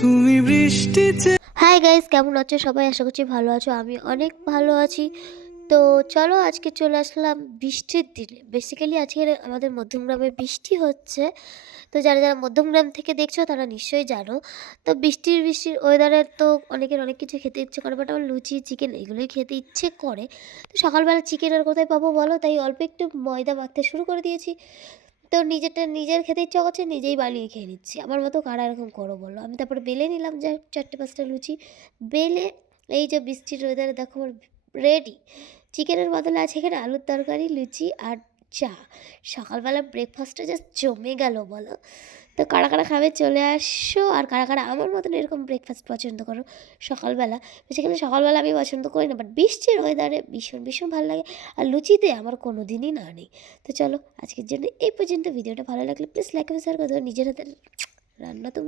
তুমি বৃষ্টিতে। Hi guys, কেমন আছো সবাই? আশা করছি ভালো আছো। আমি অনেক ভালো আছি। তো চলো আজকে চলে আসলাম বৃষ্টির দিনে। বেসিক্যালি আজকে আমাদের মধ্যমগ্রামে বৃষ্টি হচ্ছে। তো যারা যারা মধ্যমগ্রাম থেকে দেখছো তারা নিশ্চয়ই জানো। তো বৃষ্টির ওয়েদারে তো অনেকের অনেক কিছু খেতে ইচ্ছে করে, বাট আমার লুচি চিকেন এগুলোই খেতে ইচ্ছে করে। তো সকালবেলা চিকেন আর কোথায় পাবো বলো, তাই অল্প একটু ময়দা মাখতে শুরু করে দিয়েছি। তো নিজেরটা নিজের খেতে ইচ্ছা করছে, নিজেই বানিয়ে খেয়ে নিচ্ছি। আমার মতো কারা এরকম করো বলো? আমি তারপরে বেলে নিলাম যা 4-5টা লুচি বেলে। এই যে বৃষ্টির ওয়েদারে দেখো আমার রেডি। চিকেনের বদলে আছে এখানে আলুর তরকারি, লুচি আর চা। সকালবেলা ব্রেকফাস্টটা জাস্ট জমে গেল বলো। তো কারা কারা খাবে চলে আসো, আর কারা কারা আমার মতন এরকম ব্রেকফাস্ট পছন্দ করো সকালবেলা। বেসিক্যালি সকালবেলা আমি পছন্দ করি না, বাট বৃষ্টির ওয়েদারে ভীষণ ভীষণ ভালো লাগে। আর লুচিতে আমার কোনো দিনই না নেই। তো চলো আজকের জন্য এই পর্যন্ত। ভিডিওটা ভালো লাগলে প্লিজ লাইক এবং শেয়ার করে দেবো। নিজের হাতের রান্না তো